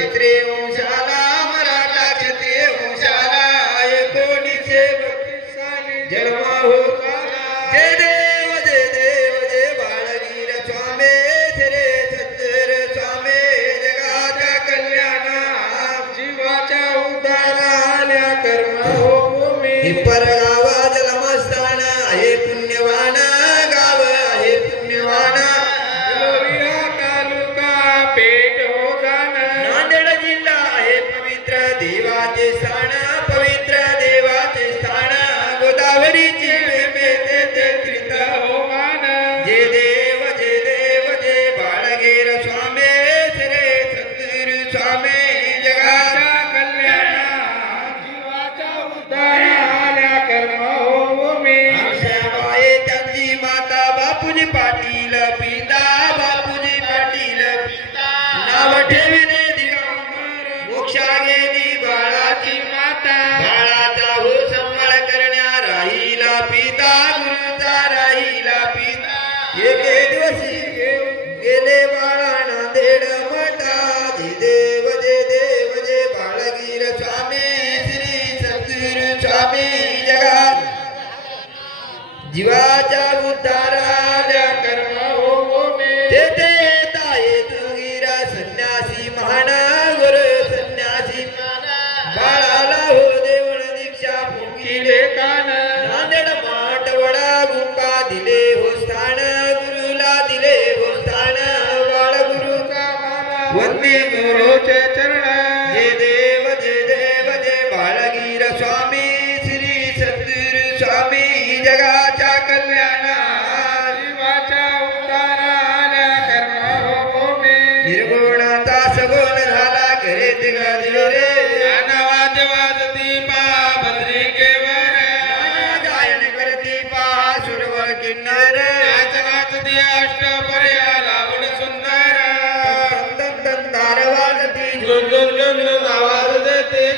क्षत्रिय वंशाला मराठा क्षत्रिय वंशाला 1932 साली जन्म होता जय देव जय बाळगीर स्वामी श्री सत्तर स्वामी जगाच्या कल्याणा जीवाच्या उद्धाराल्या कर्म हो भूमी परगावा जन्मस्थान आहे पुण्यवान गाव आहे पुण्यवान तालुका पेठ हो जाण नांदेड जिल्हा आहे पवित्र देवाचे स्थान पवित्र देवाचे स्थान गोदावरीची तीर्थ हो मान जय देव जय बाळगीर स्वामी श्री सद्गुरु स्वामी जगाच्या कल्याणा जीवाच्या उद्धाराल्या कर्म हो भूमी आशाबाई त्यांची माता बापूजी पाटील पिता बापूजी पाटील पिता नाव ठेविले दिगंबर मोक्षा गेली बाळाची माता बाळाचा हो सांभाळ करण्या राहिला पिता गुरुचा राहिला पिता एके दिवशी गेले बाळा नांदेड मठा जय देव जय बाळगीर स्वामी श्री सद्गुरु स्वामी जगात जीवाच्या उद्धाराल्या कर्म हो भूमी तेथे ताये तुगिरा संन्यासी महान गुरु संन्यासी बाळाला हो देवळ दीक्षा फुंकिले कान नांदेड माठवडा गुंबा दिले हो स्थान गुरुला दिले हो स्थान बाळ गुरुचा वंदे गुरुचे चरण जय देव जय बाळगीर स्वामी श्री सद्गुरु स्वामी जगाच्या कल्याणा जीवाच्या उद्धाराल्या कर्म हो भूमी निर्गुणाचा सगुण झाला घरे रे गाणं वाजती पा भद्रिकेवर गायन करती पा सुरवळ किन्नर नाचती अष्टपर्या लावण सुंदर दंतार वाजती झुंझुन आवाज देते